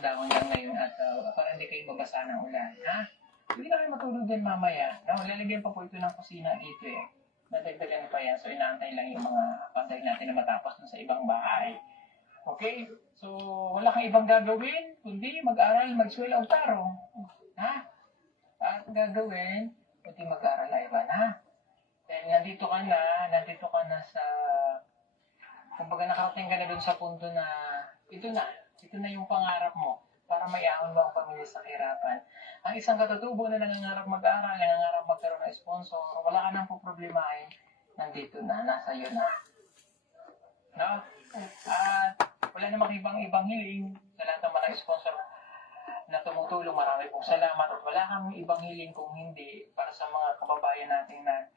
dahon lang ngayon at para hindi kayo mabasa ng ulan. Ha? Hindi na kayo matulog din mamaya. No? Lalagyan pa po ito ng kusina dito eh. Nadagdagan pa yan. So inaantay lang yung mga pantay natin na matapos dun sa ibang bahay. Okay? So wala kang ibang gagawin kundi mag-aral, mag-swela o taro. Ha? At gagawin, kundi mag-aral ay ba na? Dahil nandito ka na sa, kumbaga nakarating ka na dun sa punto na, ito na yung pangarap mo para maiahon mo ang pamilya sa kahirapan. Ang isang katutubo na nangangarap mag-aral, nangangarap magkaroon ng sponsor, wala ka nang poproblemahin, nandito na, nasa iyo na. No? At wala namang ibang hiling sa lahat ng mga sponsor na tumutulong. Marami pong salamat at wala kang ibang hiling kung hindi para sa mga kababayan natin na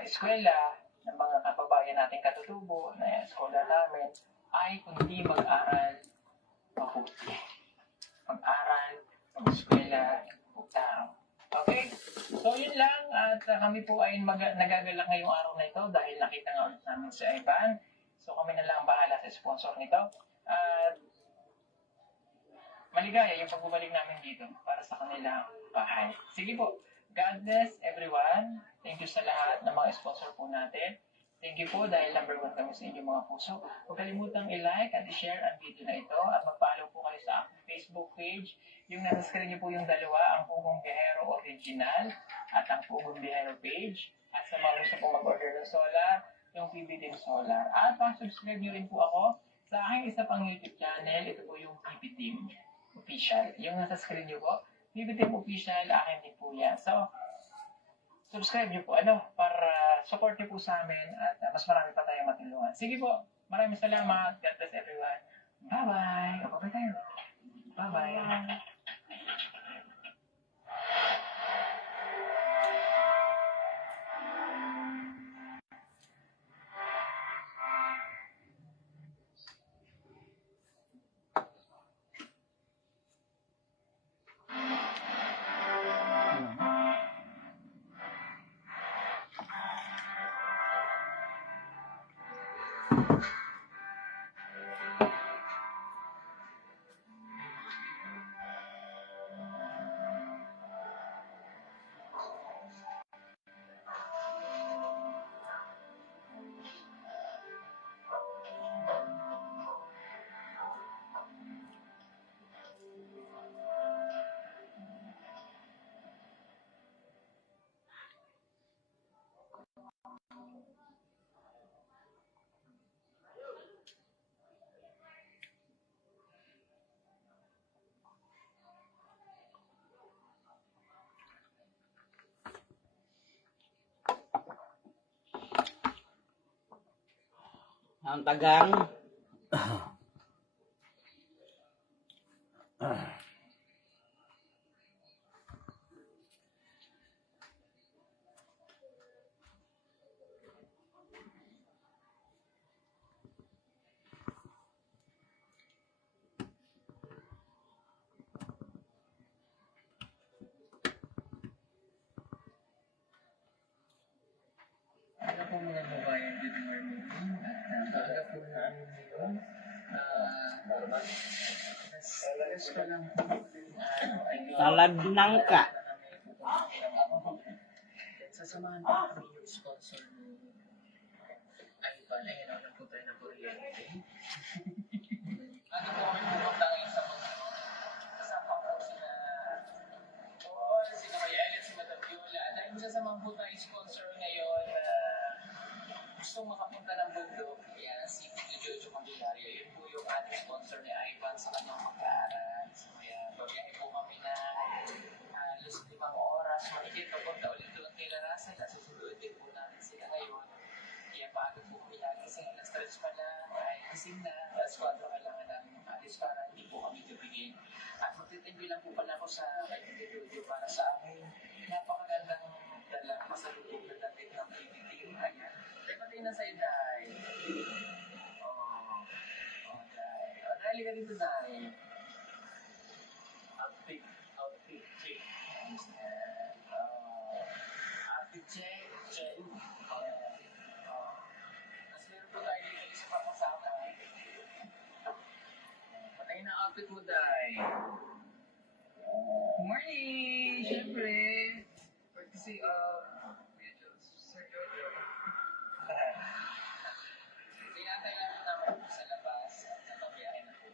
eskwela, ng mga kababayan nating katutubo na eskwela namin ay kundi mag-aral mabuti. Mag-aral, mag-eskwela, magtaro. Okay? So yun lang at kami po ay nagagalak ngayong araw na ito dahil nakita nga ulit namin si Ivan. So kami na lang bahala sa sponsor nito. At maligaya yung pagbabalik namin dito para sa kanilang bahay. Sige po. God bless everyone. Thank you sa lahat ng mga sponsor po natin. Thank you po dahil number 1 kami sa inyong mga puso. Huwag kalimutang i-like at i-share ang video na ito at mag-follow po kayo sa aking Facebook page. Yung nasa screen niyo po yung dalawa, ang Pugong Biyahero Original at ang Pugong Biyahero page. At sa mga gusto po mag-order ng solar, yung PB Team Solar. At pa-subscribe niyo rin po ako sa aking isa pang YouTube channel. Ito po yung PB Team Official. Yung nasa screen niyo po, PB Team Official, akin din po yan. So, subscribe niyo po, para support niyo po sa amin at mas marami pa tayong matulungan. Sige po, maraming salamat. God bless everyone. Bye-bye. Bye-bye tayo. Bye-bye. Ang tagang Ano po mga babayan, good morning. At maaga po na ngayon. Alas ko lang po. talad ng ka. Sasamahan po kami yung sponsor ni Ivan. Ayun, ano po tayo na kuryente. Ano po kami pumunta ngayon sa mga kasama po sina Maya Ellen, si Madam Viola. Dahil sasamahan po tayo sponsor ngayon na gustong makapunta ng bundok. Yan, si Tito Jojo Cambilario. Yun po yung ating sponsor ni Ivan sa kanyang mag-aaral. So, yan, babiyahe po kami na halos 5 oras. Mahigit papunta ulit doon kay Larasa. Nasusunod din po namin sila ngayon. Kaya paano po kami nagising na stretch pa lang, ay gising na. Alas 4 kailangan namin alis para hindi po kami gabigin. At magtitindig lang po pala ako sa Tito Jojo para sa amin. Napakagandang dalang masalubog na dating ng PBT. Ayan. Pati na sa'yo, Day. Day. Day, ka dito, Day. Outfit check. Outfit check. Mas meron po tayo dito isa pa kasama. Patayin ang outfit mo, Day. morning! Siyempre! Kasi, Sir Jojo. Tinatay namin naman po sa labas at nababiyahin na po.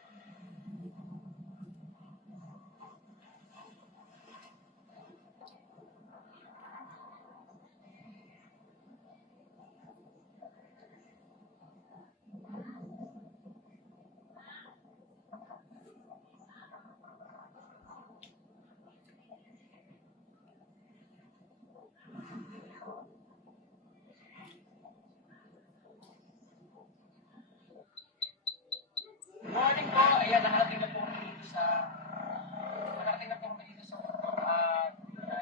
Morning po! Ayan, nakarating na po kami dito sa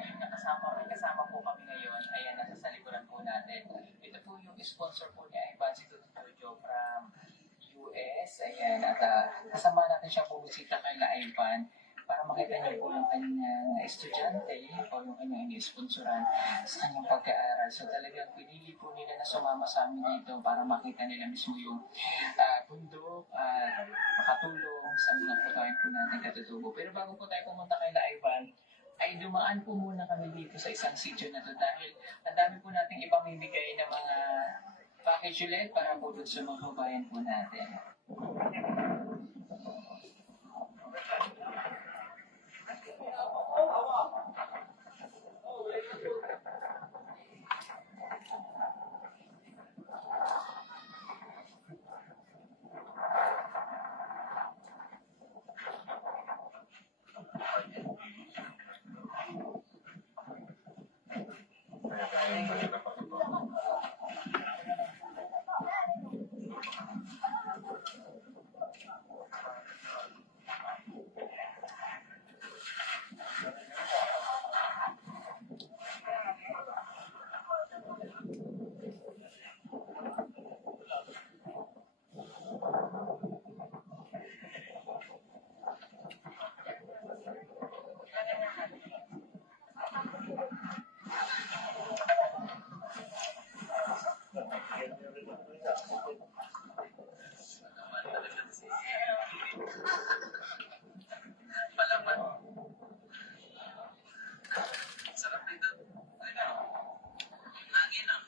yung may kasama po kami ngayon. Ayan, nasa sa likuran po natin. Ito po yung sponsor po ni Ivan, si Tuto Jojo from US. Ayan, at kasama natin siya po bisita kay Ivan para makita niyo po yung kanyang estudyante o yung kanyang ini-sponsoran sa kanyang pagkaaral. So talagang pinili po nila na sumama sa amin dito para makita nila mismo yung bundok at makatulong sa mga pagkain po natin katutubo. Pero bago po tayo pumunta kay Ivan, ay dumaan po muna kami dito sa isang sitio na to dahil ang dami po nating ipamimigay na mga package ulit para po dun sa mga kabayan po natin. Sarap dito. Ano? Nangin ah.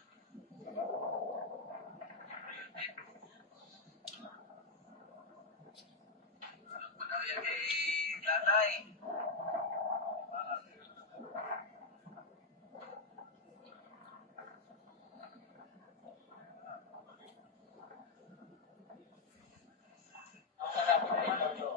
Panawya kay tatay. Sarap na ito.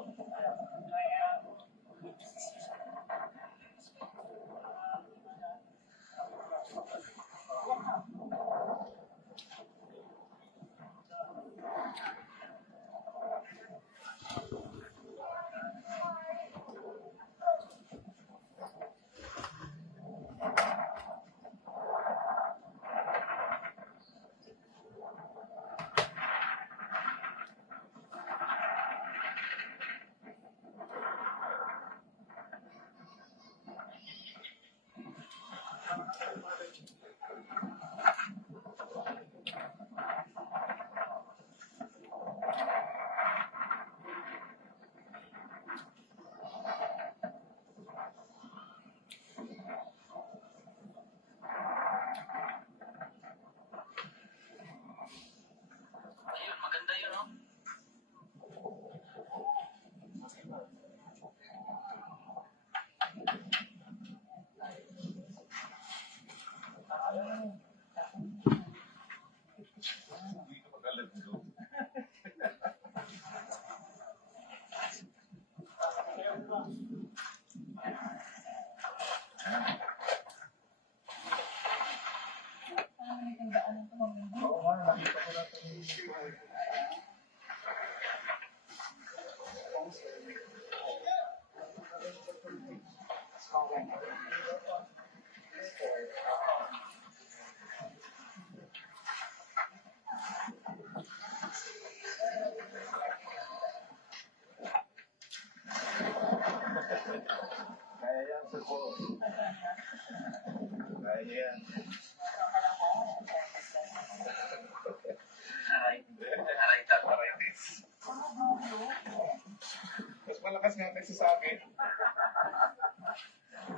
Ayun, maganda yun, no? Oo nga, nakita ko na ito. Kaya yan, sir po. Kaya yan. Arthritis. Mas malakas nga kasi sa akin.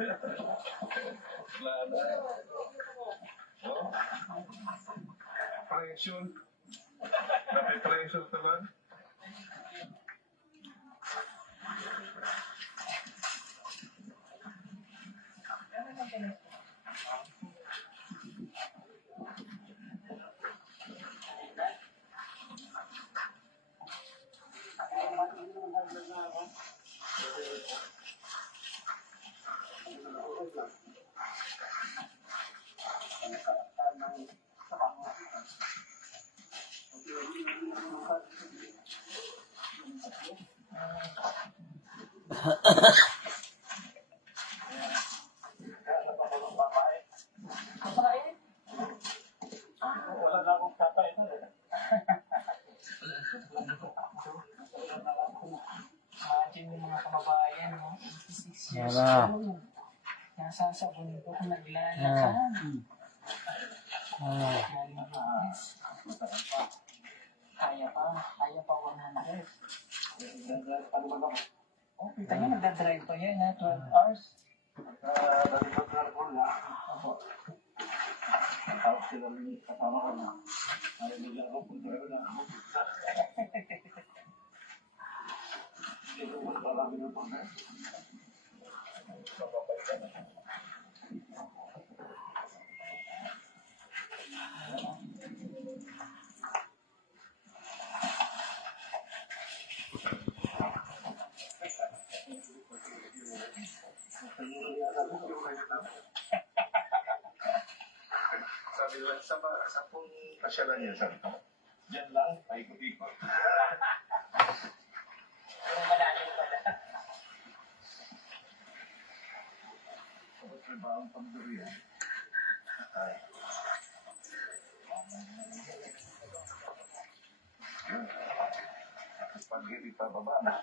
Wala na. Oh? Pressure. Napipressure ka lang. Wala na akong kakain. Imagine yung mga kababayan, no? 86 years Wala. old. Nasa sa bundok naglalakad. Galing business. Kaya pa 100. Oh, kita niyo, nagdadrive pa yan, ha? 12 hours. Tapos sila rin kasama ko na. Ay, nila ako kung meron na ako. Ito mo marami ng pangay. Sabi nila, sa pong pasyalan niya, sabi ko, diyan lang, paikot-ikot. Yung malalim pala. Tapos may baang pangdurian. Ay. Yun. Spaghetti pa baba na.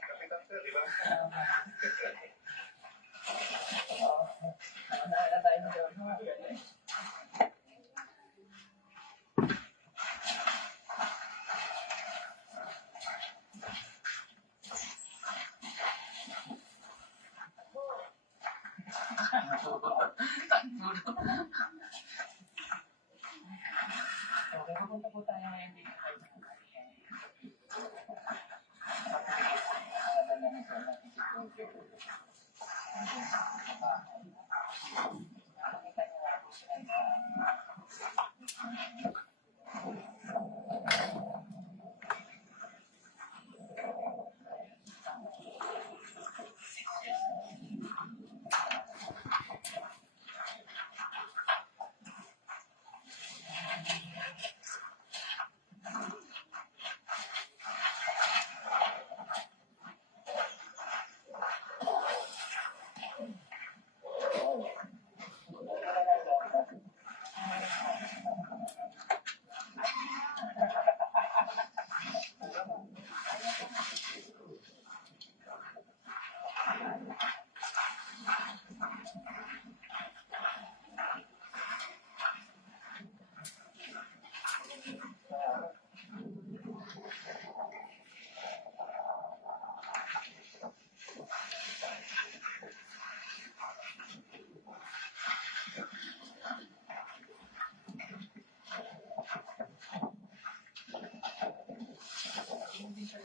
Kapitan sir, di ba? Nakakita tayo ng gawin. Okay, pupunta po tayo ngayon dito. Nakita niyo nga po sila hindi siya